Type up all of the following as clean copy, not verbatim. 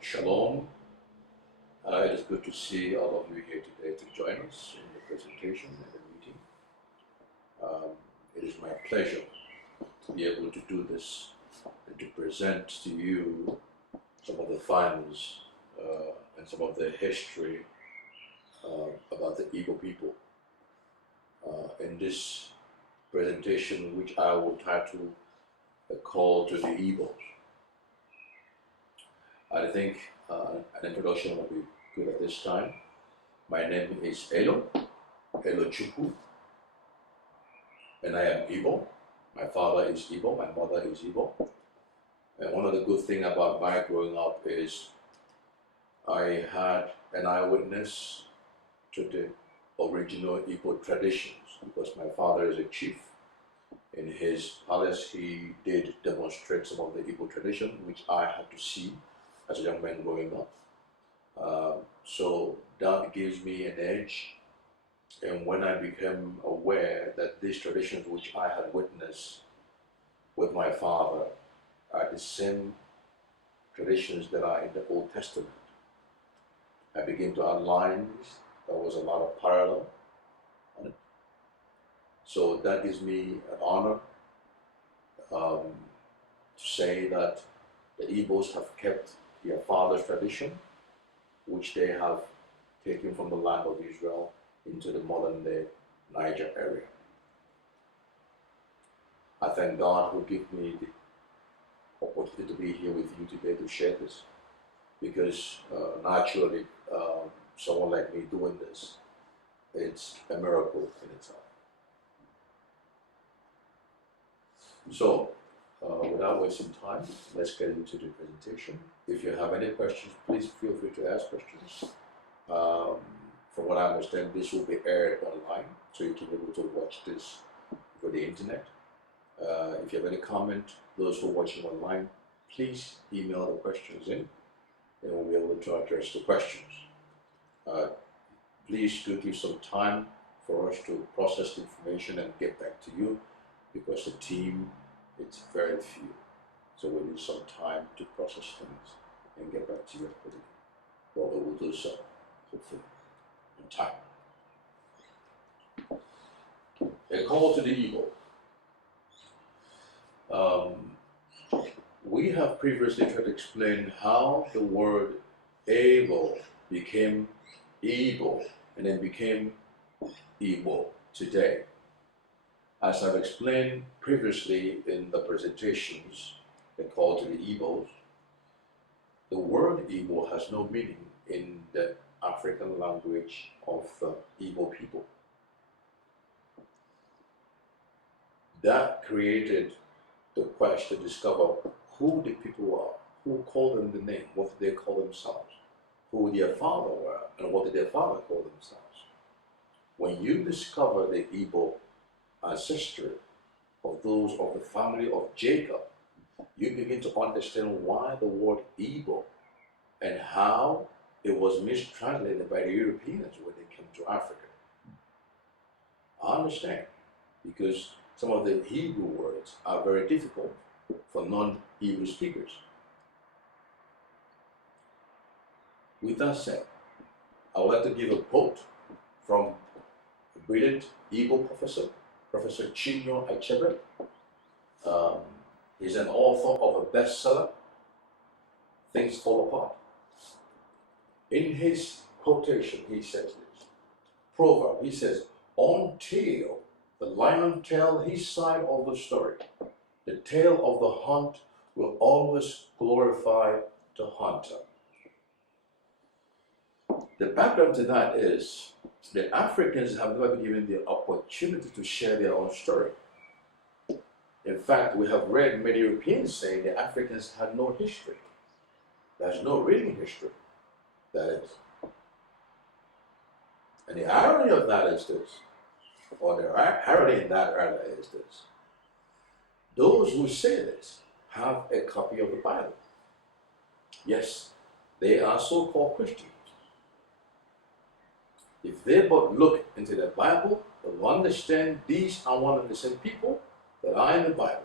Shalom. It is good to see all of you here today to join us in the presentation and the meeting. It is my pleasure to be able to do this and to present to you some of the findings and some of the history about the Igbo people. In this presentation, which I will title A Call to the Igbos. I think an introduction will be good at this time. My name is Elo Chukwu, and I am Igbo. My father is Igbo, my mother is Igbo. And one of the good things about my growing up is I had an eyewitness to the original Igbo traditions, because my father is a chief. In his palace, he did demonstrate some of the Igbo tradition, which I had to see as a young man growing up. So that gives me an edge. And when I became aware that these traditions which I had witnessed with my father are the same traditions that are in the Old Testament, I began to outline this. There was a lot of parallel on it. So that gives me an honor to say that the Igbos have kept their father's tradition, which they have taken from the land of Israel into the modern day Niger area. I thank God who gave me the opportunity to be here with you today to share this, because naturally someone like me doing this, it's a miracle in itself. So without wasting time, let's get into the presentation. If you have any questions, please feel free to ask questions. From what I understand, this will be aired online, so you can be able to watch this for the internet. If you have any comment, those who are watching online, please email the questions in, and we'll be able to address the questions. Please do give some time for us to process the information and get back to you, because the team, it's very few. So we need some time to process things and get back to you quickly. But we will do so, hopefully, in time. A call to the Igbo. We have previously tried to explain how the word Ebeo became Igbo and then became Igbo today. As I've explained previously in the presentations, the call to the Igbos, the word Igbo has no meaning in the African language of the Igbo people. That created the quest to discover who the people are, who called them the name, what did they call themselves, who their father were, and what did their father call themselves. When you discover the Igbo ancestry of those of the family of Jacob, you begin to understand why the word Igbo and how it was mistranslated by the Europeans when they came to Africa. I understand, because some of the Hebrew words are very difficult for non-Hebrew speakers. With that said, I would like to give a quote from a brilliant Igbo professor, Professor Chinyo Achebe. He's an author of a bestseller, Things Fall Apart. In his quotation, he says this, proverb, he says, until the lion tell his side of the story, the tale of the hunt will always glorify the hunter. The background to that is the Africans have never been given the opportunity to share their own story. In fact, we have read many Europeans saying the Africans had no history. There's no reading history, that is. And the irony of that is this, or the irony in that rather is this. Those who say this have a copy of the Bible. Yes, they are so-called Christians. If they but look into the Bible, they will understand these are one and the same people that are in the Bible.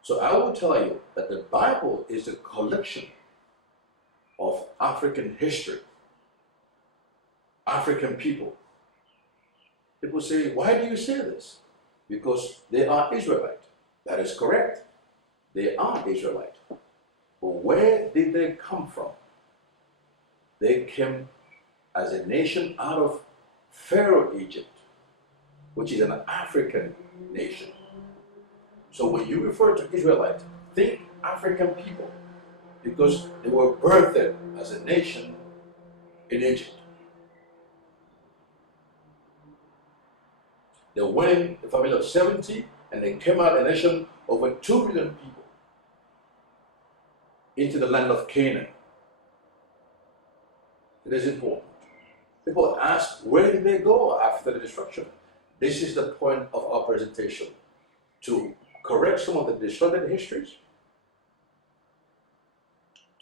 So I will tell you that the Bible is a collection of African history, African people. People say, why do you say this? Because they are Israelite. That is correct. They are Israelite. But where did they come from? They came as a nation out of Pharaoh, Egypt, which is an African nation. So when you refer to Israelite, think African people, because they were birthed as a nation in Egypt. They went in the family of 70, and they came out a nation over 2 million people into the land of Canaan. It is important. People ask, where did they go after the destruction? This is the point of our presentation, to correct some of the distorted histories,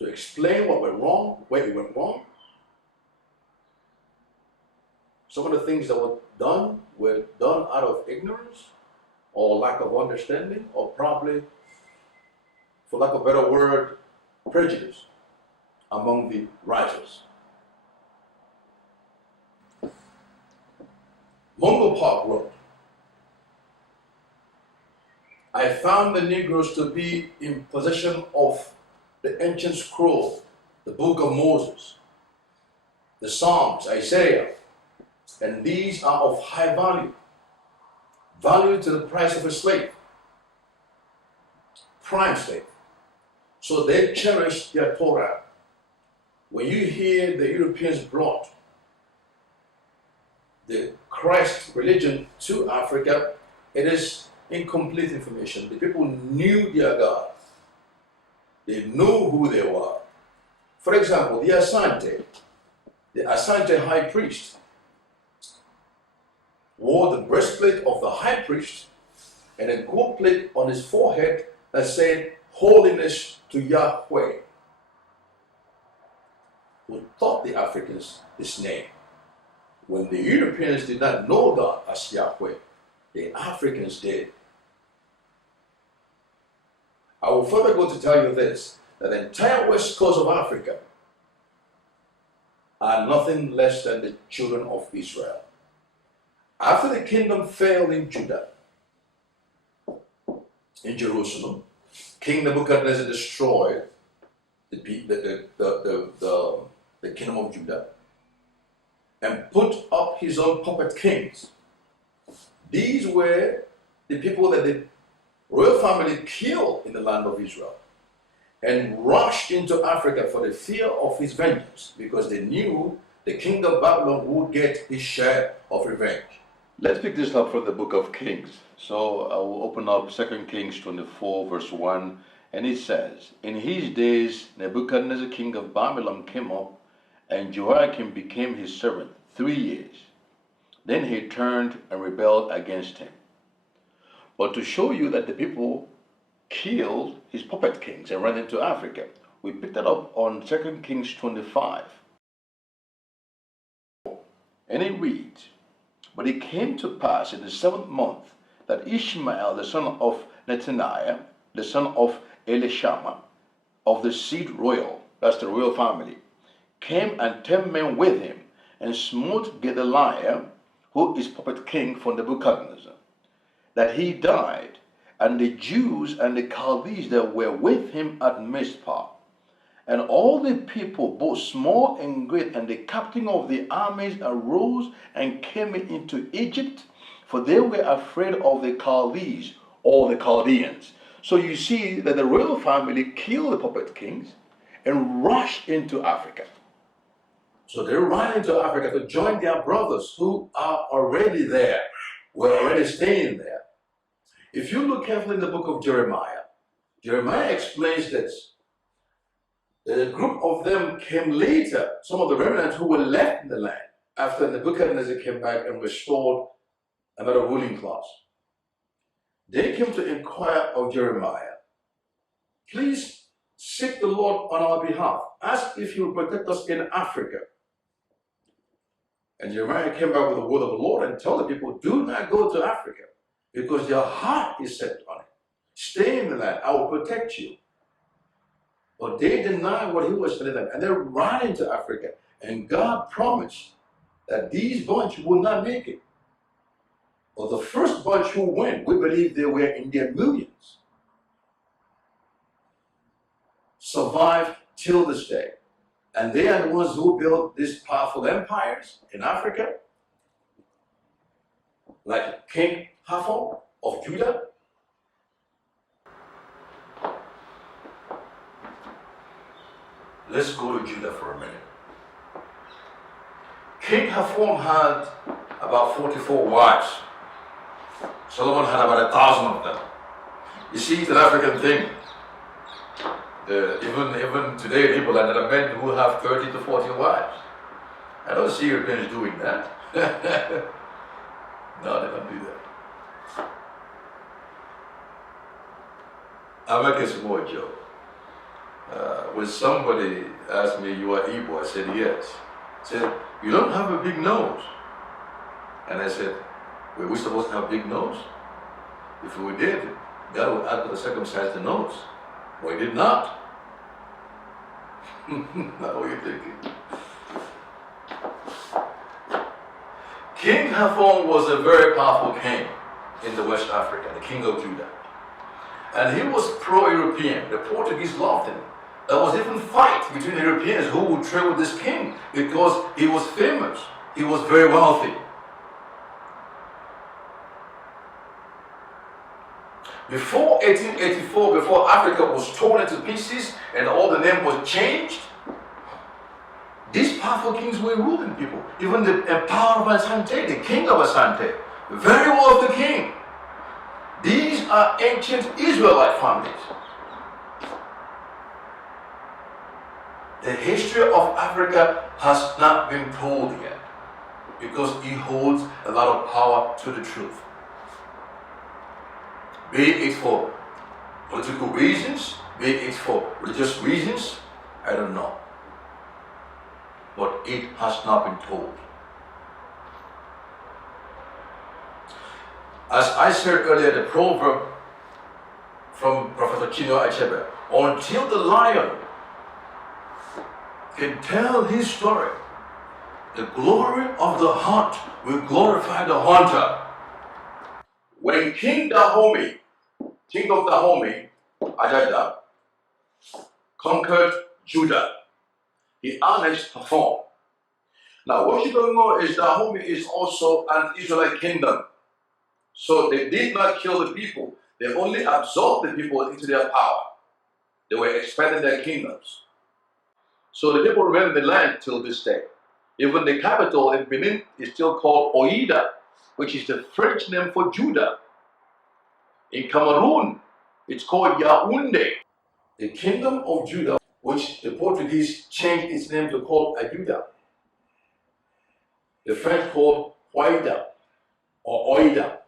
to explain what went wrong, where it went wrong. Some of the things that were done out of ignorance or lack of understanding, or probably, for lack of a better word, prejudice among the writers. Mungo Park wrote, I found the Negroes to be in possession of the ancient scroll, the book of Moses, the Psalms, Isaiah, and these are of high value to the price of a slave, prime slave. So they cherish their Torah. When you hear the Europeans brought the Christ religion to Africa, it is incomplete information. The people knew their God. They knew who they were. For example, the Asante high priest wore the breastplate of the high priest and a gold plate on his forehead that said, Holiness to Yahweh. Who taught the Africans this name? When the Europeans did not know God as Yahweh, the Africans did. I will further go to tell you this, that the entire west coast of Africa are nothing less than the children of Israel. After the kingdom failed in Judah, in Jerusalem, King Nebuchadnezzar destroyed the kingdom of Judah and put up his own puppet kings. These were the people that the royal family killed in the land of Israel and rushed into Africa for the fear of his vengeance, because they knew the king of Babylon would get his share of revenge. Let's pick this up from the book of Kings. So I will open up 2 Kings 24 verse 1, and it says, In his days Nebuchadnezzar king of Babylon came up, and Jehoiakim became his servant 3 years. Then he turned and rebelled against him. But to show you that the people killed his puppet kings and ran into Africa, we picked that up on 2 Kings 25. And it reads, But it came to pass in the 7th month that Ishmael, the son of Nethaniah, the son of Elishama, of the seed royal, that's the royal family, came, and 10 men with him, and smote Gedaliah, who is puppet king for Nebuchadnezzar, that he died, and the Jews and the Chaldees that were with him at Mizpah. And all the people, both small and great, and the captain of the armies arose and came into Egypt, for they were afraid of the Chaldees, or the Chaldeans. So you see that the royal family killed the puppet kings and rushed into Africa. So they ran into Africa to join their brothers who are already there, were already staying there. If you look carefully in the book of Jeremiah, Jeremiah explains this. A group of them came later, some of the remnants who were left in the land, after Nebuchadnezzar came back and restored another ruling class. They came to inquire of Jeremiah, please seek the Lord on our behalf. Ask if he will protect us in Africa. And Jeremiah came back with the word of the Lord and told the people, do not go to Africa, because your heart is set on it. Stay in the land, I will protect you. But they denied what he was telling them, and they ran into Africa. And God promised that these bunch would not make it. But the first bunch who went, we believe they were in their millions, survived till this day. And they are the ones who built these powerful empires in Africa, like King Hathor of Judah. Let's go to Judah for a minute. King Hathor had about 44 wives. Solomon had about 1,000 of them. You see, it's an African thing. Even today, people are not men who have 30 to 40 wives. I don't see Europeans doing that. No, they don't do that. I'll make a small joke. When somebody asked me, you are Ebeo, I said, yes. He said, you don't have a big nose. And I said, were we supposed to have a big nose? If we did, God would add to the circumcise the nose. But he did not. Now what are you thinking? King Hathor was a very powerful king in the West Africa, the king of Judah. And he was pro-European. The Portuguese loved him. There was even fight between the Europeans who would trade with this king because he was famous. He was very wealthy. Before 1884, before Africa was torn into pieces and all the name was changed, these powerful kings were ruling people. Even the emperor of Asante, the king of Asante, very wealthy king. These are ancient Israelite families. The history of Africa has not been told yet because it holds a lot of power to the truth. Be it for political reasons, be it for religious reasons, I don't know. But it has not been told. As I said earlier, the proverb from Professor Chinua Achebe, until the lion can tell his story, the glory of the hunt will glorify the hunter. When King Dahomey, king of Dahomey, Ajada, conquered Judah, he annexed Hathor. Now what you don't know is Dahomey is also an Israelite kingdom. So they did not kill the people, they only absorbed the people into their power. They were expanding their kingdoms. So the people remain in the land till this day. Even the capital in Benin is still called Oida, which is the French name for Judah. In Cameroon, it's called Yaoundé. The kingdom of Judah, which the Portuguese changed its name to call Ajuda. The French called Oida or Oida.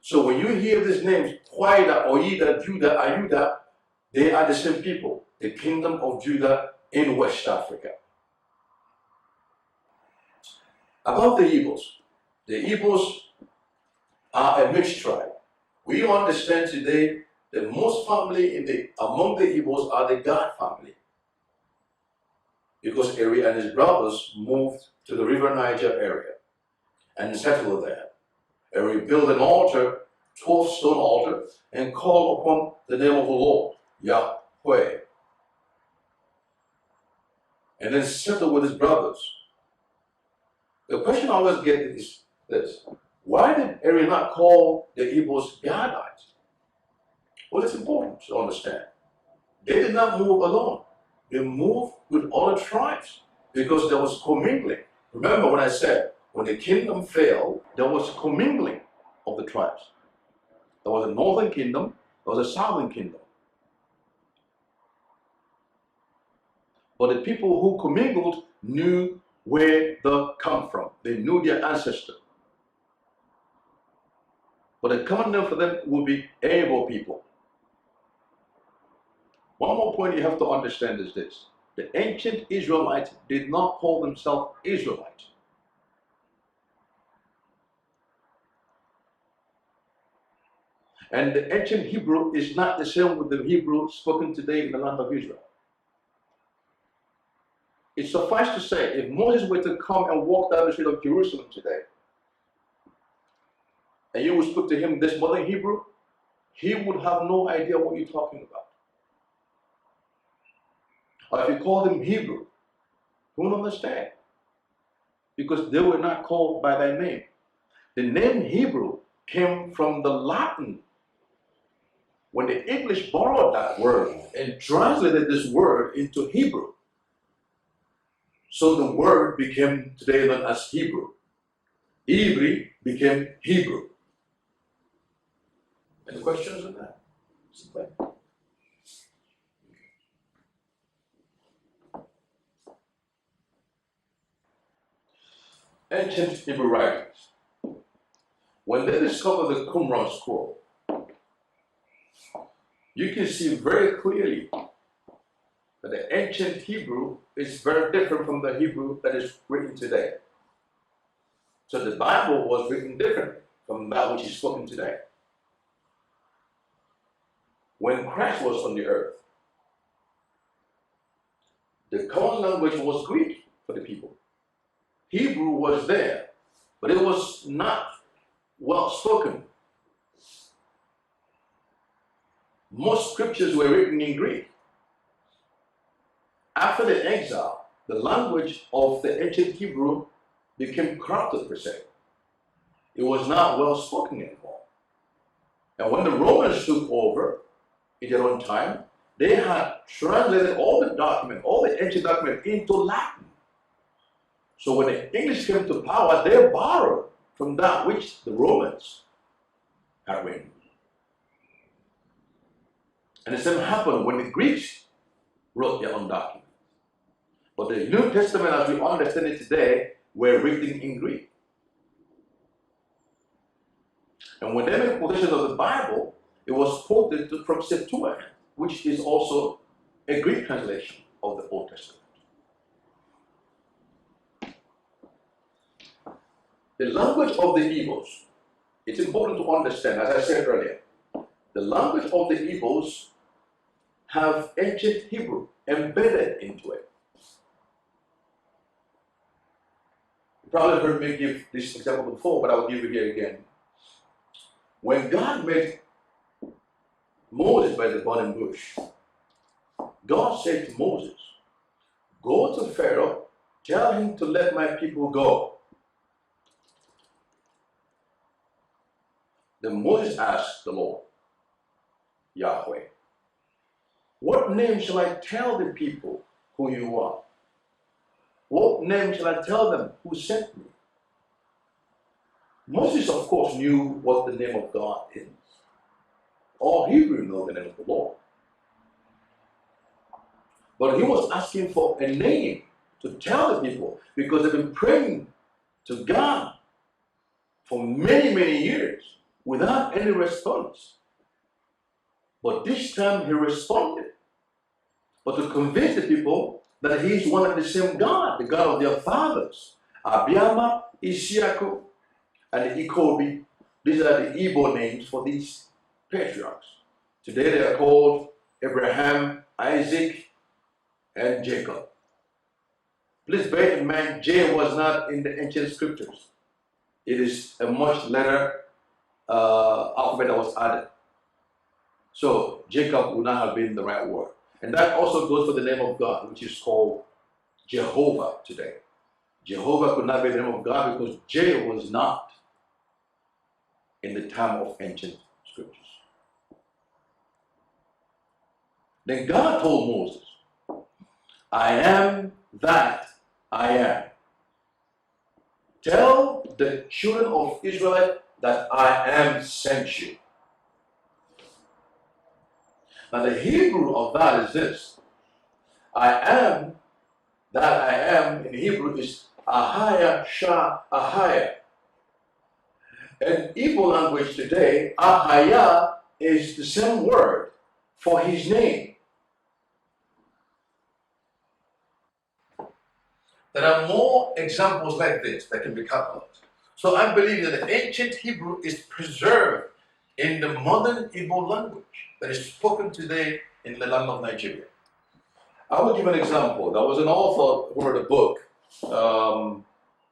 So when you hear these names, Oida, Oida, Judah, Ayuda, they are the same people. The kingdom of Judah in West Africa. About the Ebos are a mixed tribe. We understand today that most family among the Ebos are the God family. Because Eri and his brothers moved to the River Niger area and settled there. Eri built an altar, 12-stone altar, and called upon the name of the Lord, Yahweh. And then settled with his brothers. The question I always get is this: why did Eri not call the Ebos Gadites? Well, it's important to understand. They did not move alone. They moved with other tribes because there was commingling. Remember when I said, when the kingdom fell, there was commingling of the tribes. There was a northern kingdom, there was a southern kingdom. But the people who commingled knew where they come from. They knew their ancestor. But the common name for them would be Ebeo people. One more point you have to understand is this. The ancient Israelites did not call themselves Israelites. And the ancient Hebrew is not the same with the Hebrew spoken today in the land of Israel. It suffices to say, if Moses were to come and walk down the street of Jerusalem today, and you would speak to him this modern Hebrew, he would have no idea what you're talking about. Or if you call him Hebrew, he won't understand. Because they were not called by their name. The name Hebrew came from the Latin. When the English borrowed that word and translated this word into Hebrew, so the word became today known as Hebrew. Hebrew became Hebrew. Any questions on that? Ancient Hebrew writings. When they discovered the Qumran scroll, you can see very clearly that the ancient Hebrew is very different from the Hebrew that is written today. So the Bible was written differently from that which is spoken today. When Christ was on the earth, the common language was Greek for the people. Hebrew was there, but it was not well spoken. Most scriptures were written in Greek. After the exile, the language of the ancient Hebrew became corrupted per se. It was not well spoken anymore. And when the Romans took over in their own time, they had translated all the ancient documents into Latin. So when the English came to power, they borrowed from that which the Romans had written. And the same happened when the Greeks wrote their own documents. But the New Testament, as we understand it today, were written in Greek. And when they made quotation of the Bible, it was quoted from Septuagint, which is also a Greek translation of the Old Testament. The language of the Ebeos, it's important to understand, as I said earlier, the language of the Ebeos have ancient Hebrew embedded into it. You probably heard me give this example before, but I'll give it here again. When God made Moses by the burning bush, God said to Moses, "Go to Pharaoh, tell him to let my people go." Then Moses asked the Lord, Yahweh, "What name shall I tell the people who you are? What name shall I tell them who sent me?" Moses, of course, knew what the name of God is. All Hebrew know the name of the Lord. But he was asking for a name to tell the people because they've been praying to God for many, many years without any response. But this time he responded. But to convince the people that he is one and the same God, the God of their fathers, Abiyama, Ishaku, and Ikobi. These are the Igbo names for these patriarchs. Today they are called Abraham, Isaac, and Jacob. Please bear in mind, J was not in the ancient scriptures. It is a much later alphabet that was added. So Jacob would not have been the right word. And that also goes for the name of God, which is called Jehovah today. Jehovah could not be the name of God because J was not in the time of ancient scriptures. Then God told Moses, I am that I am. Tell the children of Israel that I am sent you. Now the Hebrew of that is this. I am that I am in Hebrew is Ahaya Shah Ahaya. In Igbo language today, Ahaya is the same word for his name. There are more examples like this that can be covered. So I believe that the ancient Hebrew is preserved in the modern Igbo language that is spoken today in the land of Nigeria. I will give an example. There was an author who wrote a book,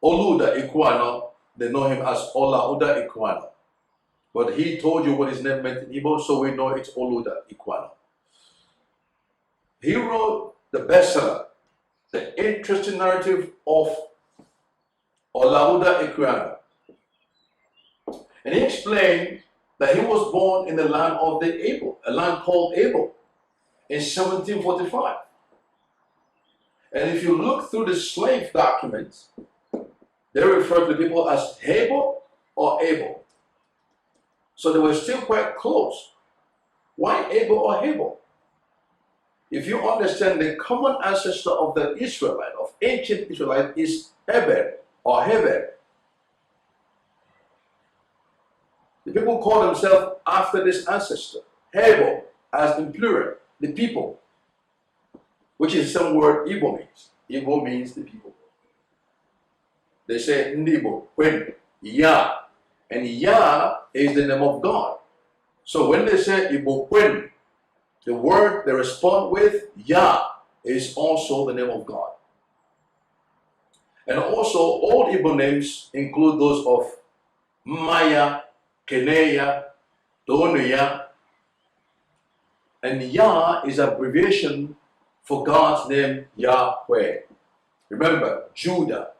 Oluda Ikwano. They know him as Olauda Ikwano. But he told you what his name meant in Igbo, so we know it's Oluda Ikwano. He wrote the bestseller, The Interesting Narrative of Olauda Ikwano. And he explained that he was born in the land of the Ebeo, a land called Ebeo, in 1745. And if you look through the slave documents, they refer to people as Hebo or Abel. So they were still quite close. Why Abel or Hebo? If you understand the common ancestor of the Israelite, of ancient Israelite, is Eber or Heber. The people call themselves after this ancestor, Hebo, as in plural, the people, which is some word Igbo means. Igbo means the people. They say Ndibo, when, Yah, and Yah is the name of God. So when they say Igbo when, the word they respond with, Yah, is also the name of God. And also, all Igbo names include those of Maya, Keneya, Tonuya, and Yah is abbreviation for God's name Yahweh. Remember, Judah,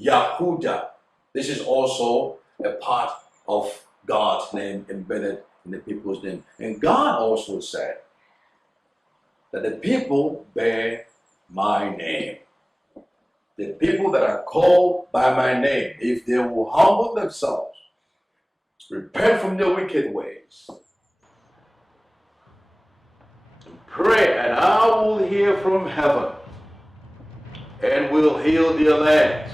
Yahudah. This is also a part of God's name embedded in the people's name. And God also said that the people bear my name. The people that are called by my name, if they will humble themselves, repent from their wicked ways, and pray, and I will hear from heaven and will heal their lands.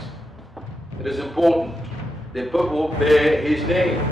It is important. The people bear his name.